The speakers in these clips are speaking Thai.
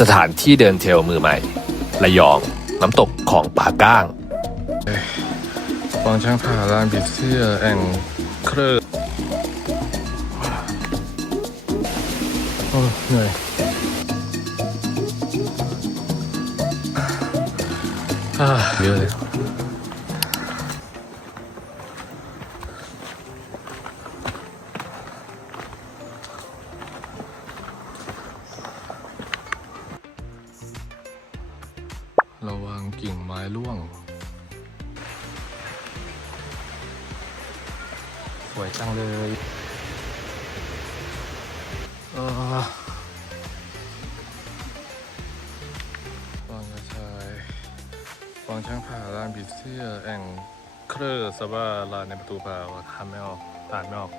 สถานที่เดินเทรลมือใหม่ ระยอง น้ำตกของป่าก้างฟองช้างผ่าลานผีเสื้อแอ่งเครือโอ้เหนื่อยอ่าเยอะเลย ระวังกิ่งไม้ร่วง สวยจังเลยเออฟองกระชายฟองช้างผ่าลานผีเสื้อแองเครือสบ้าลานในประตูพาทำไม่ออกอ่านไม่ออก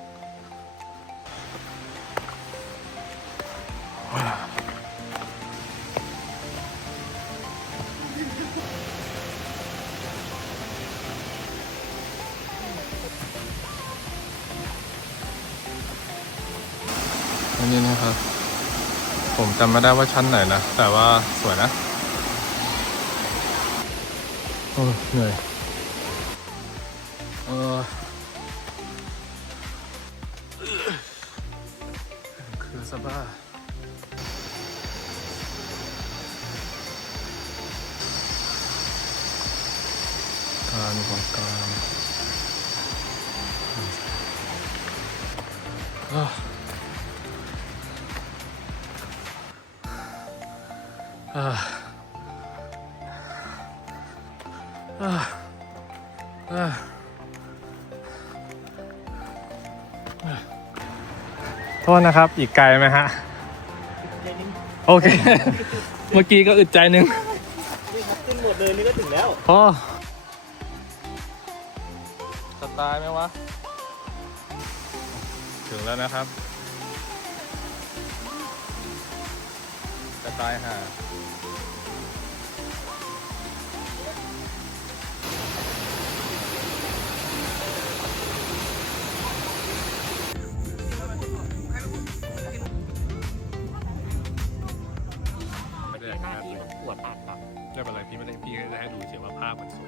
อันนี้นะครับ ผมจำไม่ได้ว่าชั้นไหนนะ แต่ว่าสวยนะ โอ้เหนื่อยเออคือสบ้าการของการอ่ โทษนะครับ อีกไกลไหมฮะ โอเค เมื่อกี้ก็อึดใจหนึ่งนี่ครับขึ้นหมดเลยนี่ก็ถึงแล้วพอสไตล์ไหมวะ ถึงแล้วนะครับ ตายหาเมื่อกี้หรันปวดอัดอะไม่เไรพี่ไม่ได้พี่ให้ดูเฉยว่าภาพมันส